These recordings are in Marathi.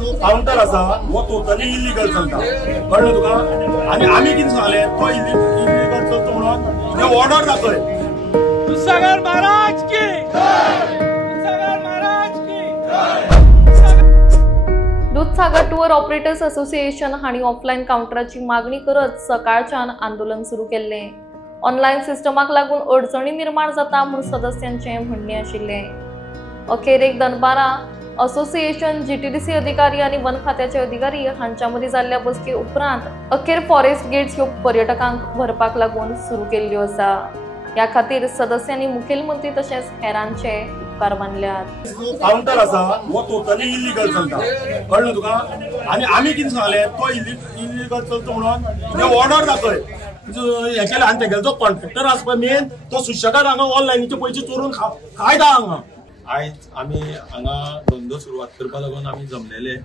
काउंटर आसा वो टोटली इलिगल चलता, कळ्ळें तुका? आनी आमी कितें सांगलें तो इलिगल चलता म्हणून ते ऑर्डर दाखय। दूधसागर महाराज की दूधसागर महाराज की दूधसागर टूर ऑपरेटर्स असोसिएशन हांणी ऑफलायन काउंटराची मागणी करत सकाळच्यान आंदोलन सुरू केले। ऑनलायन सिस्टमाक लागून अडचणी निर्माण जाता म्हूण सदस्यांचे म्हणणे आशिल्ले। अखेर एक दनपारां असोसिएशन, जीटीडीसी अधिकारी आणि वन खात्याचे अधिकारी हांच्या मदीं जाल्ल्या बसके उपरांत अखेर फॉरेस्ट गेट्स ह्यो पर्यटकांक व्हरपाक लागून सुरू केल्ल्यो आसा। या खातीर सदस्यांनी मुखेलमंत्री तशेंच हेरांचे उपकार मानल्यात। काउंटर आसा वो टोटली इलिगल चलता, कळ्ळें तुका? आनी आमी कितें सांगलें तो इलिगल चलता म्हणून ते ऑर्डर दाखय। हे केलें आनी तेगेलो जो कॉन्ट्रॅक्टर आसा पळय मेन तो सुशेगाद हांगा ऑनलायनीचे पयशे चोरून खायता हांगा। आयज आमी हांगा धंदो सुरवात करपा लागून आमी जमलेले।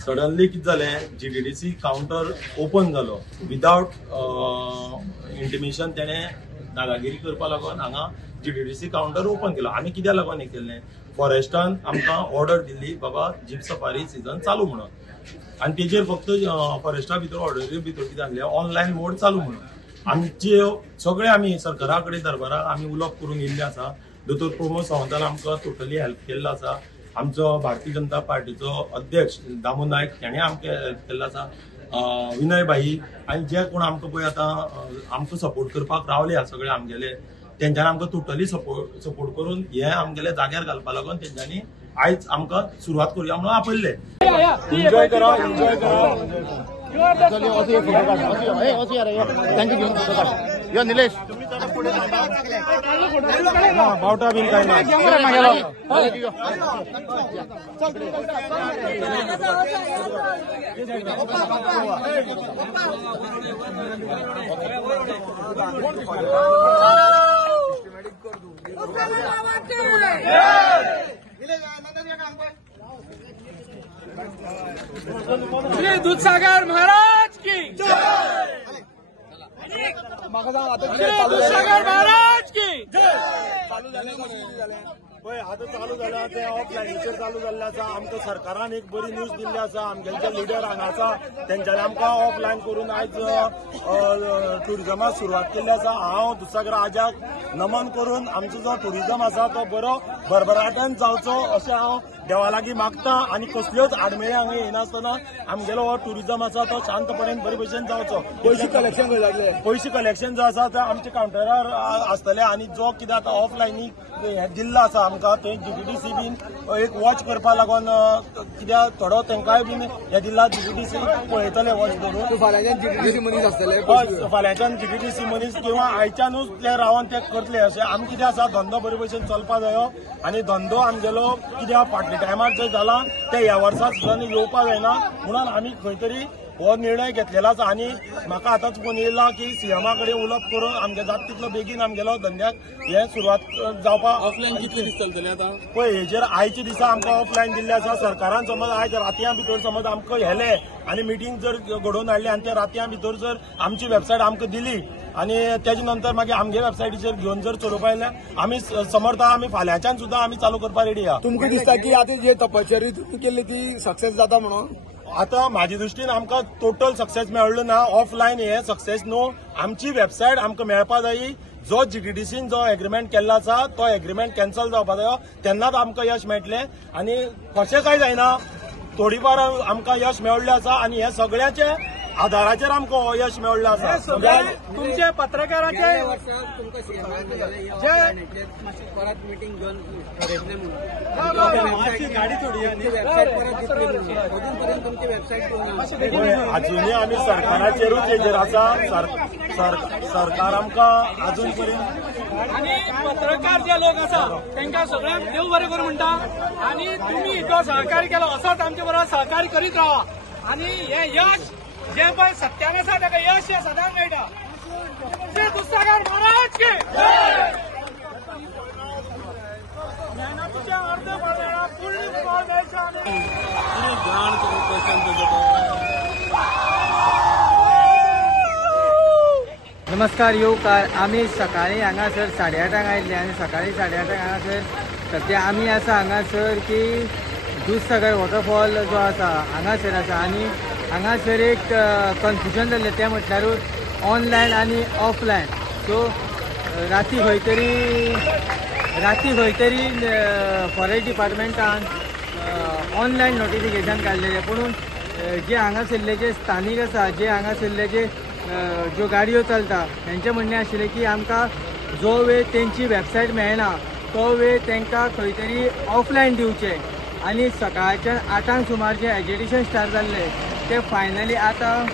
सडनली कितें जालें, जीटीडीसी काउंटर ओपन जालो विदाउट इंटिमेशन। तेणें दादागिरी करपा लागून हांगा जीटीडीसी काउंटर ओपन केलो। आमी कित्याक लागून हें केल्लें, फॉरेस्टान आमकां ऑर्डर दिल्ली बाबा जीप सफारी सीझन चालू म्हणून, आनी तेजेर फक्त फॉरेस्टा भितर ऑर्डरी भितर कितें जाल्लें ऑनलायन मोड चालू म्हणून। आमचे सगळे आमी सरकारा कडेन दरबाराक आमी उलोवप करून येयल्ले आसा। दोतोर प्रमोद सावंतान आमकां टोटली हेल्प केल्लो आसा। आमचो भारतीय जनता पार्टीचो अध्यक्ष दामू नायक तेणें आमकां हेल्प केल्लो आसा। विनय भाई आनी जे कोण आमकां पळय आतां आमकां सपोर्ट करपाक रावले सगळे आमगेले, तेंच्यांनी आमकां टोटली सपोर्ट करून हे आमगेले जाग्यार घालपा लागून तेंच्यांनी आयज आमकां सुरवात करूया म्हणून आपयल्ले। एन्जॉय करा, एन्जॉय करा। यो निलेश बावटा बीन काय ना श्री दूधसागर महाराज की दूधसागर महाराज की पळय आतां चालू जाल्या ते ऑफलायनीचेर चालू जाल्ले आसा। आमकां सरकारान एक बरी न्यूज दिल्ली आसा, आमगेले जे लिडर हांगा आसा तेंच्यांनी आमकां ऑफलायन करून आयज टुरिजमाक सुरवात केल्ली आसा। हांव दूधसागर आजाक नमन करून आमचो जो टुरिजम आसा तो बरो भरभराटान जावचो अशें हांव देवा लागीं मागता। आनी कसल्योच आडमेळी हांगा येनासतना आमगेलो हो टुरिजम आसा तो शांतपणान बरे भशेन जावचो। पयशे कलेक्शन जातले, पयशे कलेक्शन जो आसा तो आमच्या काउंटरार आसतले। आनी जो कितें आतां ऑफलायनीक हें दिल्लो आसा आमकां थंय जीटीडीसी बीन एक वॉच करपा लागून कित्याक थोडो तेंकाय बीन हें दिला, जीटीडीसी पळयतले वॉच धरून। फाल्यांच्यान जीटीडीसी मनीस आसतले, फाल्यांच्यान जीटीडीसी मनीस किंवा आयच्यानूच ते रावन ते करतले अशें। आमी कितें आसा धंदो बरे भशेन चलपा जायो आनी धंदो आमगेलो कित्याक फाटल्या टायमार जे जाला ते ह्या वर्सा सुद्दां येवपा जायना म्हणून आमी खंय तरी हो निर्णय घेतलेलो आसा। आनी म्हाका आतांच फोन येयला की सीएमा कडेन उलोवप करून आमगे जाता तितलो बेगीन आमगेलो धंद्याक हे सुरवात जावपा। ऑफलायन कितले दीस चलतले आतां? पळय हेजेर आयच्या दिसा आमकां ऑफलायन दिल्ले आसा। सरकारान समज आयज रातयां भितर समज आमकां हेले आनी मिटींग जर घडोवन हाडली आनी त्या रातयां भितर जर आमची वेबसायट आमकां दिली आनी तेजे नंतर मागीर आमगे वेबसायटीचेर घेवन जर चलोवपा येयले आमी समर्थ आमी फाल्यांच्यान सुद्दां आमी चालू करपा रेडी आहा। तुमकां दिसता की आतां जे तपश्चर्या तुमी केल्ली ती सक्सेस जाता म्हणून? आता म्हाजे दृश्टीन आमकां टोटल सक्सेस मेळ्ळो ना, ऑफलायन हे सक्सेस न्हू। आमची वेबसायट आमकां मेळपा जायी। जो जीटीडीसीन जो एग्रीमेंट केल्लो आसा तो एग्रीमेंट कॅन्सल जावपा जायो, तेन्नाच आमकां यश मेळटलें। आनी कशें काय जायना, थोडी फार आमकां यश मेळ्ळें आसा आनी हे सगळ्याचे आधाराचेर आमकां हो यश मेळ्ळें आसा। तुमचे पत्रकाराचे अजुनूय आमी सरकाराचेरूच हेजेर आसा। सरकार आमकां अजून पर्यंत आणि पत्रकार जे लोक आसा तांकां सगळ्यांक देव बरें करूं म्हणटा। आणि तुम्ही जो सहकार्य केलो असोच आमचे बरोबर सहकार्य करीत राहा। आणि हे यश जे पळय सत्यान आसा ताका यश हे सदांच मेळटा। श्री दूधसागर महाराज की मेहनतीचे अर्ध मेळ्ळा, पूर्ण फळ मेळचें आनी नमस्कार येवकार। आमी सकाळी हांगासर 8:30 आयिल्ले आनी सकाळी 8:30 हांगासर सध्या आमी आसा हांगासर की दूधसागर वॉटरफॉल जो आसा हांगासर आसा आनी हांगासर एक कन्फ्युजन जाल्लें तें म्हटल्यारूच ऑनलायन आनी ऑफलायन. सो राती खंय तरी फॉरेस्ट डिपार्टमेंटान ऑनलायन नोटिफिकेशन काडलेलें, पूण जे हांगासरले जे स्थानीक आसा, जे हांगासरले जे ज्यो गाडयो चलता तेंचें म्हणणें आशिल्लें की आमकां जो वेळ तेंची वेबसायट मेळना तो वेळ तांकां खंय तरी ऑफलायन दिवचें. आनी सकाळच्या 8 सुमार जे एज्युकेशन स्टार्ट जाल्लें तें फायनली आतां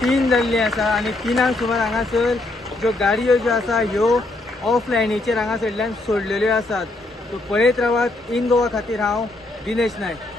3 जाल्लें आसा आनी 3 सुमार हांगासर ज्यो गाडयो ज्यो आसा ह्यो ऑफलायनीचेर हांगासरल्यान सोडलेल्यो आसात. सो पळयत रावात. इन गोवा खातीर हांव दिनेश नायक.